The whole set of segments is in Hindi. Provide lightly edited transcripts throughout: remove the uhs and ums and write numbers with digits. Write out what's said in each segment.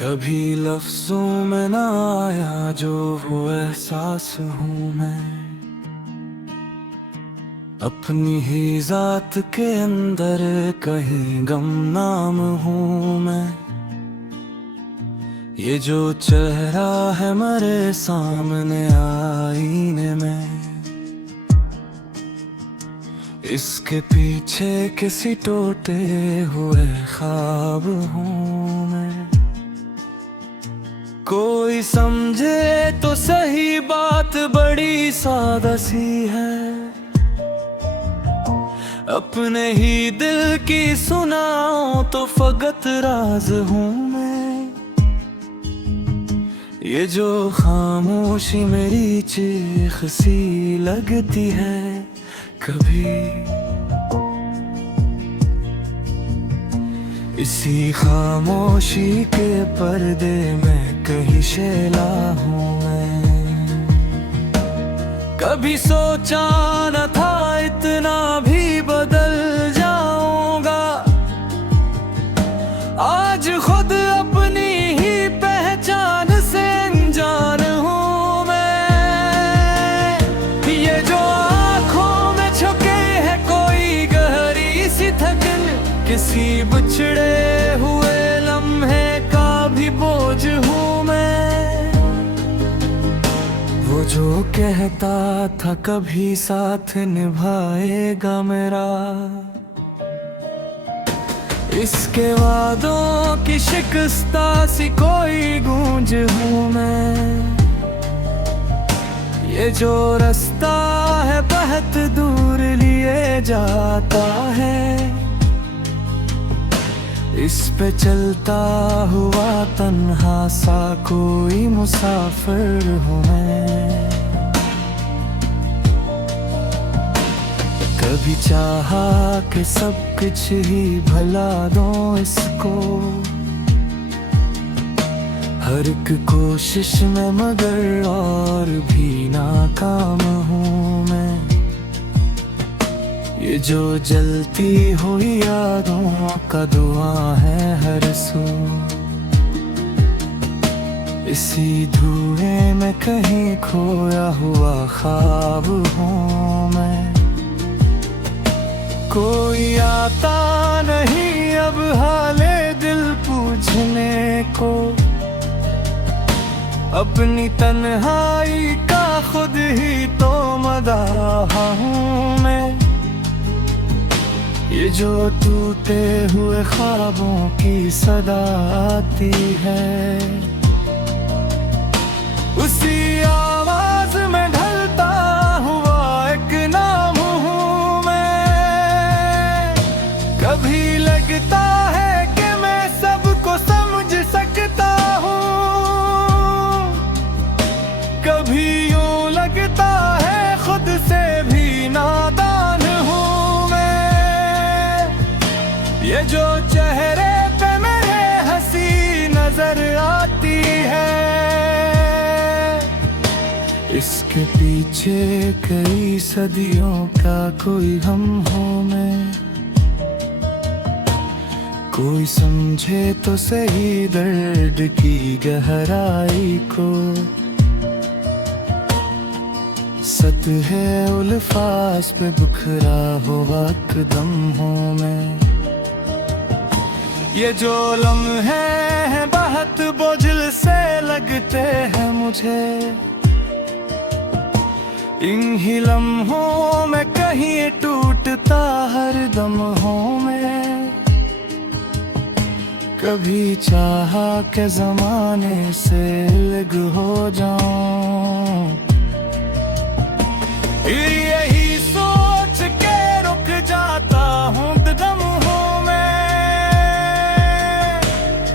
कभी लफ्जों में ना आया जो वो एहसास हूँ मैं, अपनी ही जात के अंदर कहीं गमनाम हूँ मैं। ये जो चेहरा है मेरे सामने आईने में, इसके पीछे किसी टूटे हुए ख्वाब हूँ मैं। कोई समझे तो सही बात बड़ी सादा सी है, अपने ही दिल की सुनाओ तो फकत राज हूँ मैं। ये जो खामोशी मेरी चीख सी लगती है कभी, इसी खामोशी के पर्दे में कहीं शेला हूँ मैं। कभी सोचा न था इतना भी बदल जाऊंगा, आज खुद अपनी ही पहचान से अनजान हूँ मैं। ये जो आँखों में छुपे है कोई गहरी सी थकन, किसी बिछड़े हुए लम्हे का भी बोझ हूँ मैं। वो जो कहता था कभी साथ निभाएगा मेरा, इसके वादों की शिकस्ता सी कोई गूंज हूँ मैं। ये जो रास्ता है बहुत दूर लिए जाता है, इस पे चलता हुआ तन्हा सा कोई मुसाफिर हूँ मैं। कभी चाहा कि सब कुछ ही भला दूं इसको, हर एक कोशिश में मगर और भी नाकाम हूँ मैं। ये जो जलती हुई यादों का धुआं है हर सू, इसी धुएं में कहीं खोया हुआ ख्वाब हूँ मैं। कोई आता नहीं अब हाले दिल पूछने को, अपनी तन्हाई का खुद ही तो मदाह हूँ मैं। ये जो टूटे हुए ख्वाबों की सदा आती है, उसी आवाज में ढलता हुआ एक नाम हूँ मैं। कभी लगता है कि मैं सबको समझ सकता हूँ, कभी यूं लगता है खुद से भी नादान हूँ मैं। ये जो चेहरे पे मेरे हंसी नजर आती है, इसके पीछे कई सदियों का कोई हम हूँ मैं। कोई समझे तो सही दर्द की गहराई को, सतह उल्फास पे बिखरा हुआ कदम हूँ मैं। ये जो लम्हे हैं बहुत बोझिल से लगते हैं मुझे, इन ही लम्हों में कहीं टूटता हर दम हूँ मैं। कभी चाहा के जमाने से अलग हो जाऊं, यही सोच के रुक जाता हूँ दम हूँ मैं।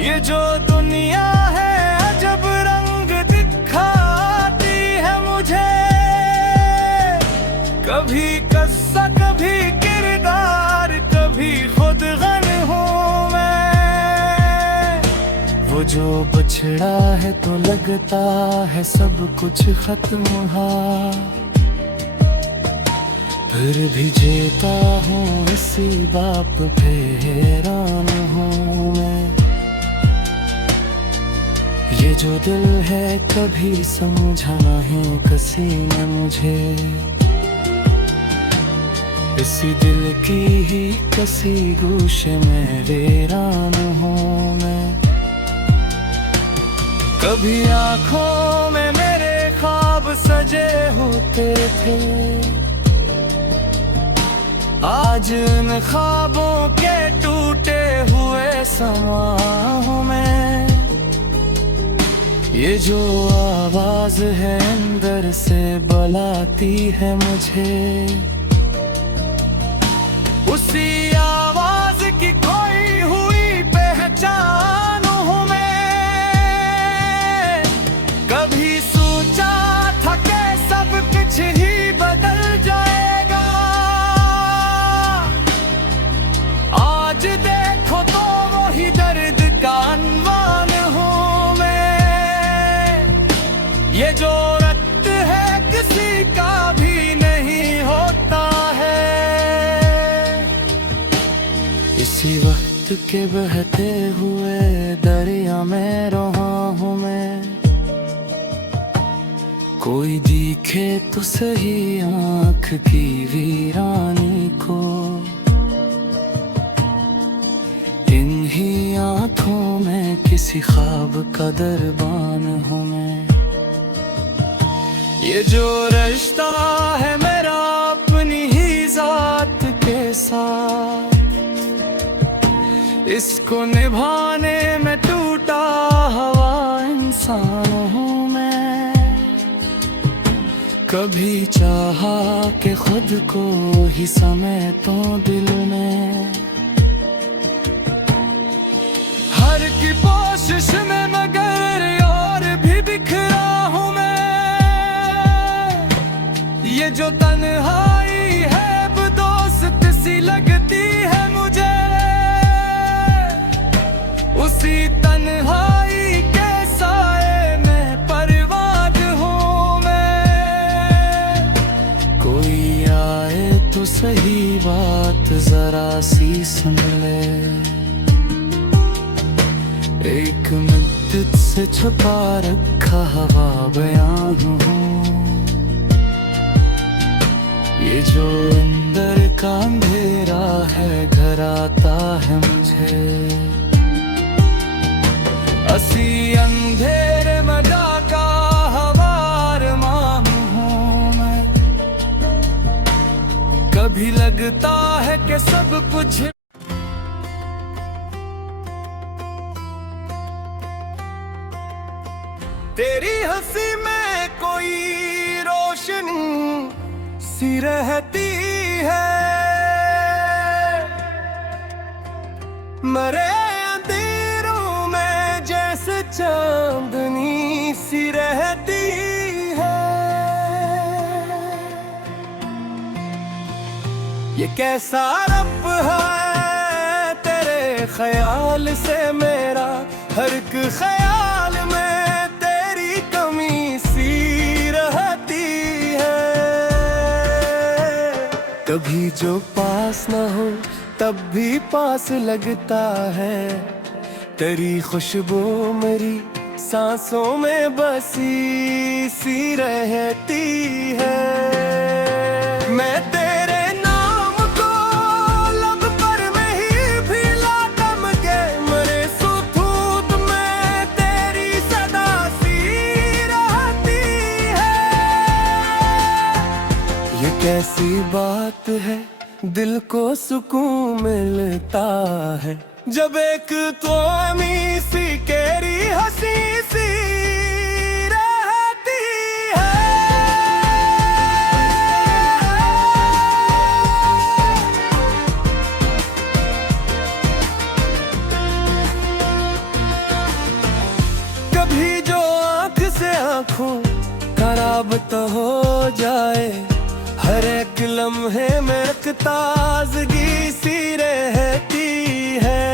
ये जो दुनिया है अजब रंग दिखाती है मुझे, कभी कस्सा कभी किरदार कभी खुद गन हूँ मैं। वो जो बछड़ा है तो लगता है सब कुछ खत्म हा, फिर भी जीता हूँ इसी बाप पे हैरान हूँ मैं। ये जो दिल है कभी समझा नहीं किसी ने मुझे, इसी दिल की ही किसी गोशे में वीरान हूँ मैं। कभी आँखों में मेरे ख्वाब सजे होते थे, आज इन ख्वाबों के टूटे हुए समा हूँ मैं। ये जो आवाज है अंदर से बुलाती है मुझे, उसी आवाज की खोई हुई पहचान हूँ मैं। कभी सोचा था कि सब कुछ ही बदल जाएगा, आज देखो तो वही दर्द का अनवान हूँ मैं। ये जो रक्त है किसी का भी नहीं होता है, इसी वक्त के बहते हुए दरिया में रहा हूँ मैं। कोई दिखे तो सही आँख की वीरानी को, इन्हीं आँखों में किसी ख्वाब का दरबान हूँ मैं। ये जो रिश्ता है मेरा अपनी ही जात के साथ, इसको निभाने में टूटा हुआ इंसान हूँ मैं। कभी चाहा कि खुद को ही समेटूं दिल में, हर की कोशिश में मगर और भी बिखरा हूँ मैं। ये जो तन्हाई है वो दोस्त सी लगती है मुझे, उसी तन्हाई के साए में परवान हूँ मैं। कोई आए तो सही बात जरा सी सुन ले, एक मुद्दत से छुपा रखा हवा बयान हूँ। ये जो अंदर का अंधेरा है घर आता है मुझे, असी अंधेरे मदा का हवार मान हूँ मैं। कभी लगता है कि सब कुछ तेरी हंसी में कोई रोशनी सी रहती है, मरे अंधेरों में जैसे चांदनी सी रहती है। ये कैसा रब है तेरे ख्याल से मेरा, हर एक ख्याल में तेरी कमी सी रहती है। कभी जो पास न हो तब भी पास लगता है, तेरी खुशबू मेरी सांसों में बसी सी रहती है। मैं तेरे नाम को लब पर में ही भिला दम के मरे सुथूत में तेरी सदा सी रहती है। ये कैसी बात है दिल को सुकून मिलता है, जब एक तो अमी सी केरी हंसी सी रहती है। कभी जो आँख से आँखों का राबता हो जाए, हर एक लम्हे में एक ताजगी सी रहती है।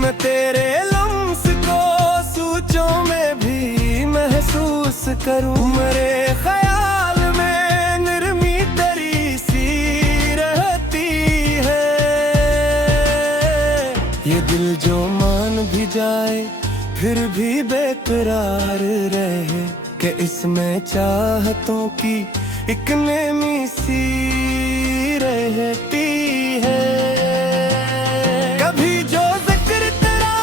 मैं तेरे लम्स को सोचों में भी महसूस करूं, मेरे ख्याल में नरमी तेरी सी रहती है। ये दिल जो मान भी जाए फिर भी बेकरार रहे कि इसमें चाहतों की एक नेमी सी रहती है। कभी जो जिक्र तेरा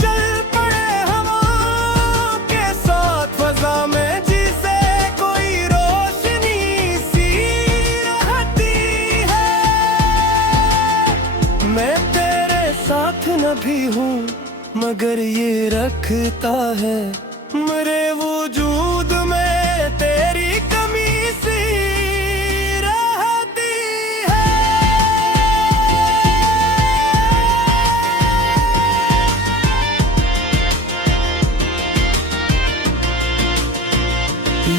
चल पड़े हवा के साथ फजा में जिसे कोई रोशनी सी रहती है। मैं तेरे साथ न भी हूँ मगर ये रखता है मेरे वजूद में तेरी कमी सी रहती है।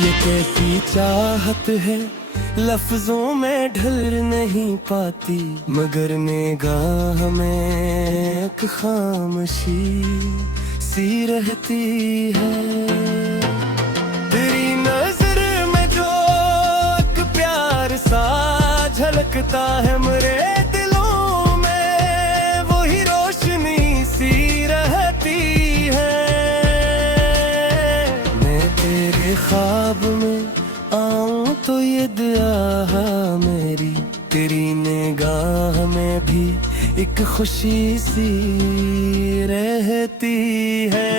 ये कैसी चाहत है लफ्जों में ढल नहीं पाती मगर निगाह में एक खामोशी सी रहती है। तेरी नजर में जो एक प्यार सा झलकता है मेरे दिलों में वही रोशनी सी रहती है। मैं तेरे ख्वाब में आऊं तो ये दुआ मेरी तेरी निगाह में भी एक खुशी सी रहती है।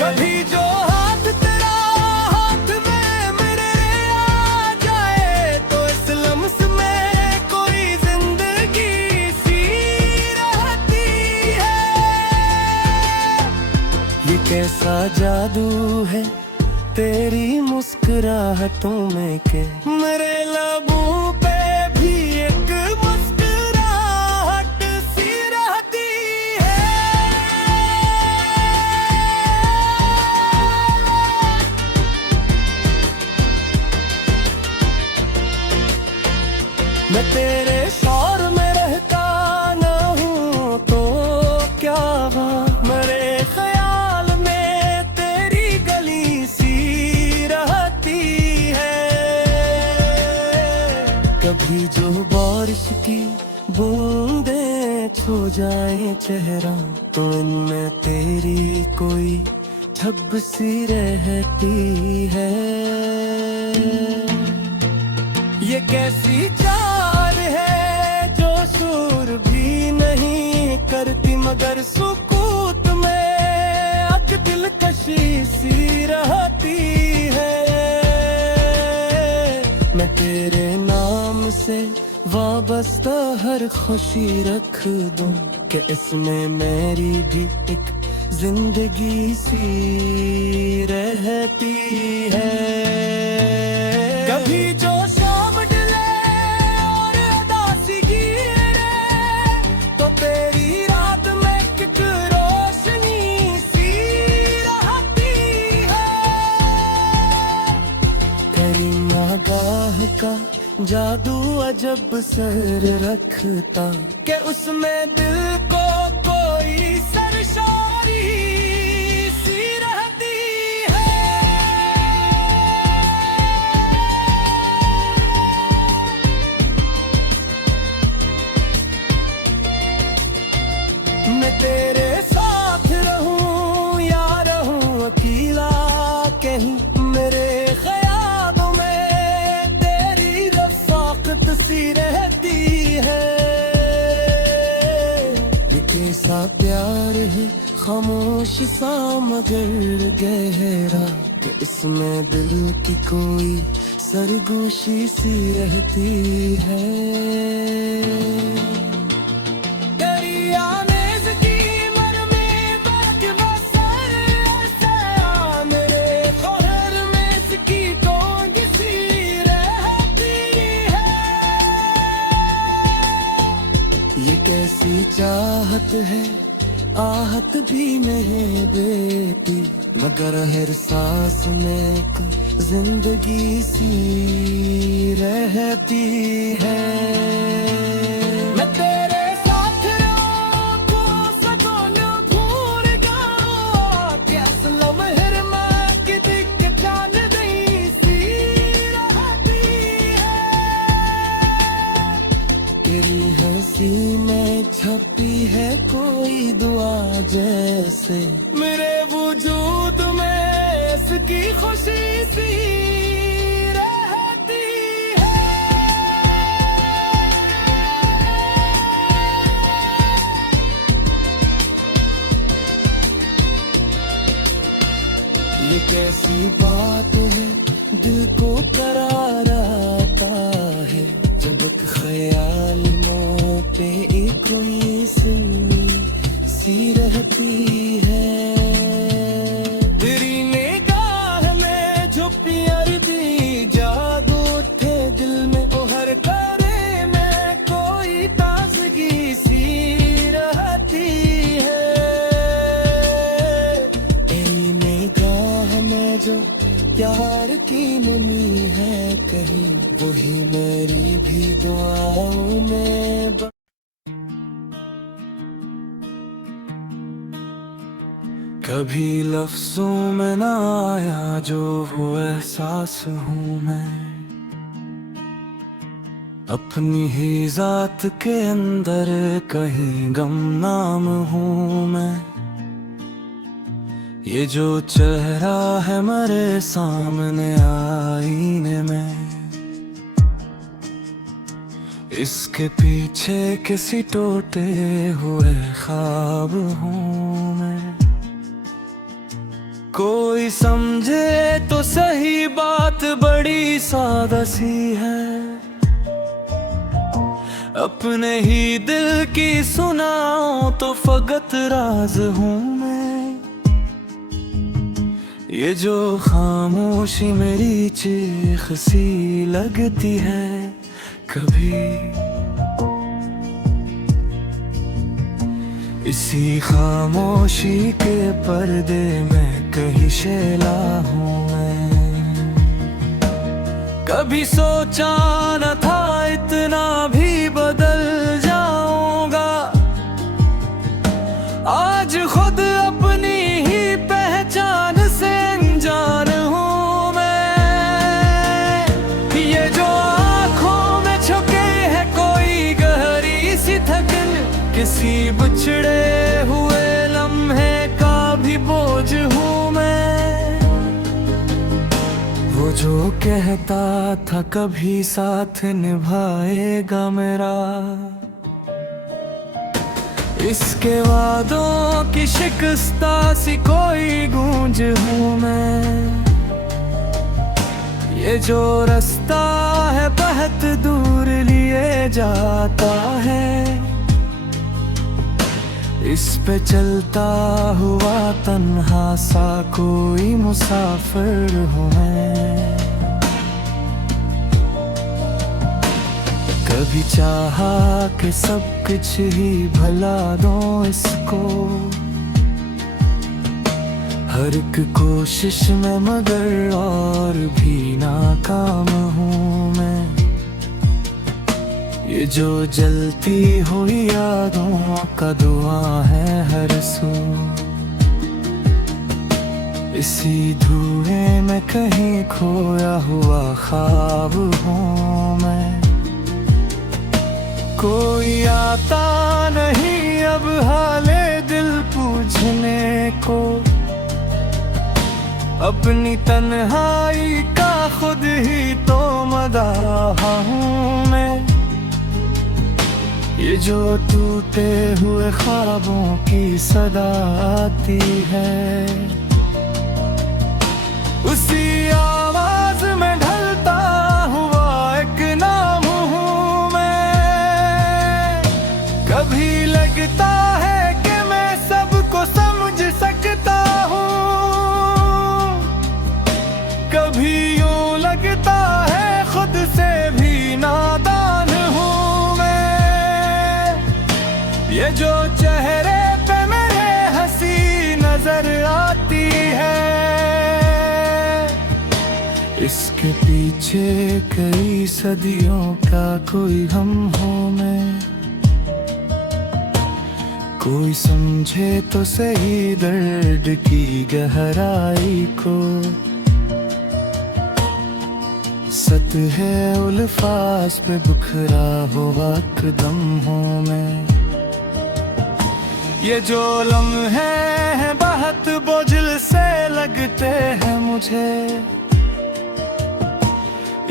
कभी जो हाथ तेरा हाथ में मेरे आ जाए तो इस लम्स में कोई जिंदगी सी रहती है। ये कैसा जादू है तेरी मुस्कुराहटों में के मेरे लबों पे भी एक मुस्कुराहट सी रहती है। मैं तेरे शौर में रहता ना हूँ तो क्या हुआ मेरे ख्याल में तेरी गली सी रहती है। कभी जो बारिश की बूंदें छू जाए चेहरा तो इनमें तेरी कोई छब सी रहती है। ये कैसी चाल है जो सुर भी नहीं करती मगर सुकूत में एक दिलकशी सी रहती है। मैं तेरे नाम से वाबस्ता हर खुशी रख दूं कि इसमें मेरी भी एक जिंदगी सी रहती है। कभी जो शाम ढले और उदासी गिरे तो तेरी रात में एक रोशनी सी रहती है। तेरी निगाह का जादू अजब सर रखता कि उसमें दिल को कोई सरशारी सी रहती है। मैं तेरे साथ रहूं या रहूं अकेला कहीं मेरे ख्यालों में तेरी रफ़ाक़त सी रहती है। ये कैसा प्यार है खामोश सा मगर गहरा कि इसमें दिल की कोई सरगोशी सी रहती है। ये कैसी चाहत है आहत भी नहीं देती मगर हर सांस में एक जिंदगी सी रहती है। मैं तेरे साथ रहूं तो सकून भूल गया कैस लम्हे में कि दिख जान नहीं सी रहती है। तेरी हंसी में छपी है कोई दुआ जैसे मेरे वजूद में इसकी खुशी सी रहती है। ये कैसी बात है दिल को करार आता है जब ख्यालों पे एक कोई सुनी सी रहती है। तेरी निगाह में जो प्यार दी जादू उठे दिल में ओ हर करे में कोई ताजगी सी रहती है। तेरी निगाह में जो प्यार की नमी है कहीं वही मेरी भी दुआओं में कभी लफ्जों में ना आया जो वो एहसास हूँ मैं अपनी ही जात के अंदर कहीं गमनाम हूँ मैं। ये जो चेहरा है मेरे सामने आईने में इसके पीछे किसी टूटे हुए ख्वाब हूँ मैं। कोई समझे तो सही बात बड़ी सादा सी है अपने ही दिल की सुनाओ तो फकत राज हूँ मैं। ये जो खामोशी मेरी चीख सी लगती है कभी इसी खामोशी के पर्दे में कहीं शैला हूँ मैं। कभी सोचा न था इतना भी बदल जाऊंगा आज खुद अपनी ही पहचान से अनजान हूँ मैं। ये जो आँखों में छुपे है कोई गहरी सी थकन किसी बिछड़े हुए लम्हे का भी बोझ हूँ मैं। वो जो कहता था कभी साथ निभाएगा मेरा इसके वादों की शिकस्ता सी कोई गूंज हूँ मैं। ये जो रास्ता है बहुत दूर लिए जाता है इस पे चलता हुआ तन्हा सा कोई मुसाफिर हूँ मैं। कभी चाहा कि सब कुछ ही भला दूं इसको हर एक कोशिश में मगर और भी नाकाम हूँ मैं। ये जो जलती हुई यादों का धुआं है हर सू इसी धुएं में कहीं खोया हुआ ख्वाब हूँ मैं। कोई आता नहीं अब हाले दिल पूछने को अपनी तन्हाई का खुद ही तो मदाह हूँ मैं। ये जो टूटे हुए ख्वाबों की सदा आती है उसी आवाज में ढलता हुआ एक नाम हूँ मैं। कभी लगता है कि मैं सबको समझ सकता हूँ कभी यूं लगता है खुद से भी नादान हूँ मैं। ये जो चेहरे पे मेरे हंसी नजर आती है इसके पीछे कई सदियों का कोई हम हो मैं। कोई समझे तो सही दर्द की गहराई को सतह उल्फास पे बिखरा हुआ कदमों में ये जो लम्हे हैं बहुत बोझिल से लगते हैं मुझे।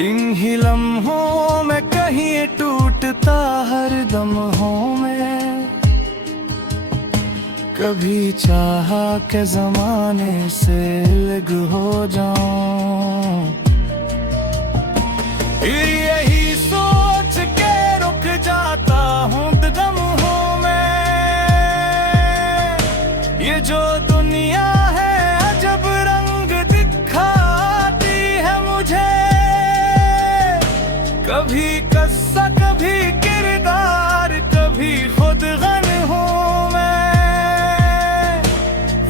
इन ही लम्हों में कहीं टूटता हर दम हूँ मैं। कभी चाहा के जमाने से अलग हो जाऊं, यही सोच के रुक जाता हूँ दम हूँ मैं। ये जो दुनिया है अजब रंग दिखाती है मुझे। कभी कस्सा कभी किरदार कभी खुद गन हूँ मैं।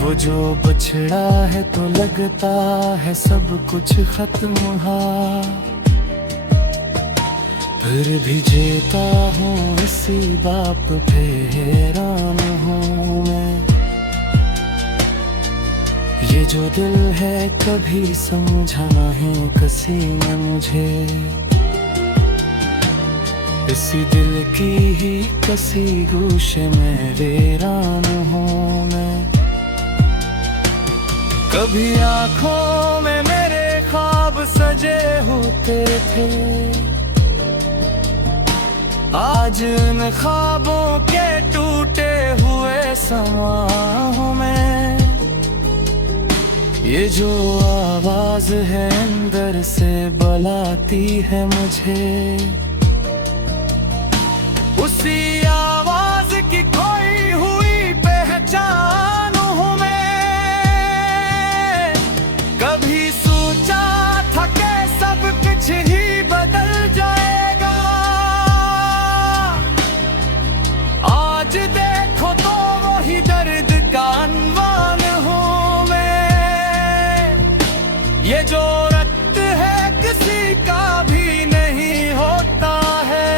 वो जो बछड़ा है तो लगता है सब कुछ खत्म हुआ, फिर भी जीता हूँ इसी बाप पे हैरान हूँ मैं। ये जो दिल है कभी समझा नहीं किसी ने मुझे। इसी दिल की ही कसी गोशे में वीरान हूँ मैं। कभी आँखों में मेरे ख्वाब सजे होते थे, आज इन ख्वाबों के टूटे हुए समा हूँ मैं। ये जो आवाज है अंदर से बुलाती है मुझे, उसी आवाज की खोई हुई पहचान हूँ मैं। कभी सोचा था कि सब कुछ ही बदल जाएगा, आज देखो तो वही दर्द का अनवान हूँ मैं। ये जो रक्त है किसी का भी नहीं होता है,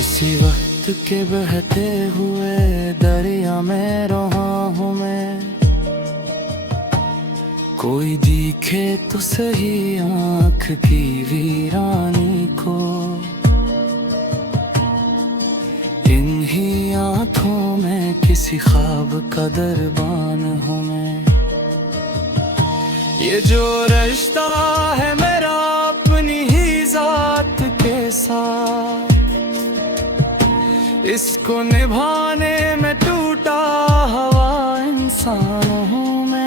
इसी वक्त के बहते हुए दरिया में रहा हूँ मैं। कोई दिखे तो सही आँख की वीरानी को, इन्हीं आँखों में किसी ख्वाब का दरबान हूँ मैं। ये जो रिश्ता है मेरा अपनी ही जात के साथ, इसको निभाने में टूटा हुआ इंसान हूँ मैं।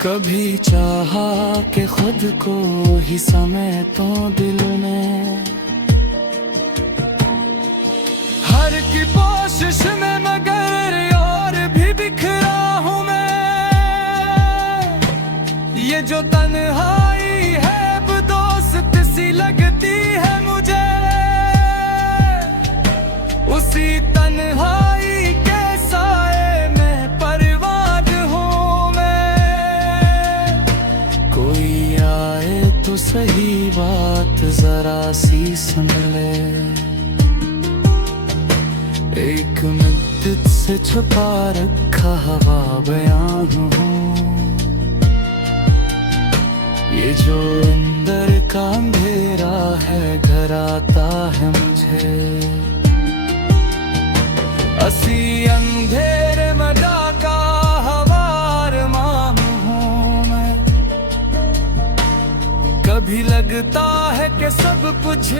कभी चाहा कि खुद को ही समेटूं दिल में, हर की कोशिश में मगर और भी बिखरा हूँ मैं। ये जो तन्हाई है अब दोस्त सी लगती है मुझे, उसी तन्हाई के साए में परवान हूँ मैं। कोई आए तो सही बात जरा सी सुन ले, एक मुद्दत से छुपा रखा हवा बयान हूँ। ये जो अंदर का अंधेरा है घर आता है मुझे, असी अंधेरे मदा का हवार मान हूँ मैं। कभी लगता है कि सब कुछ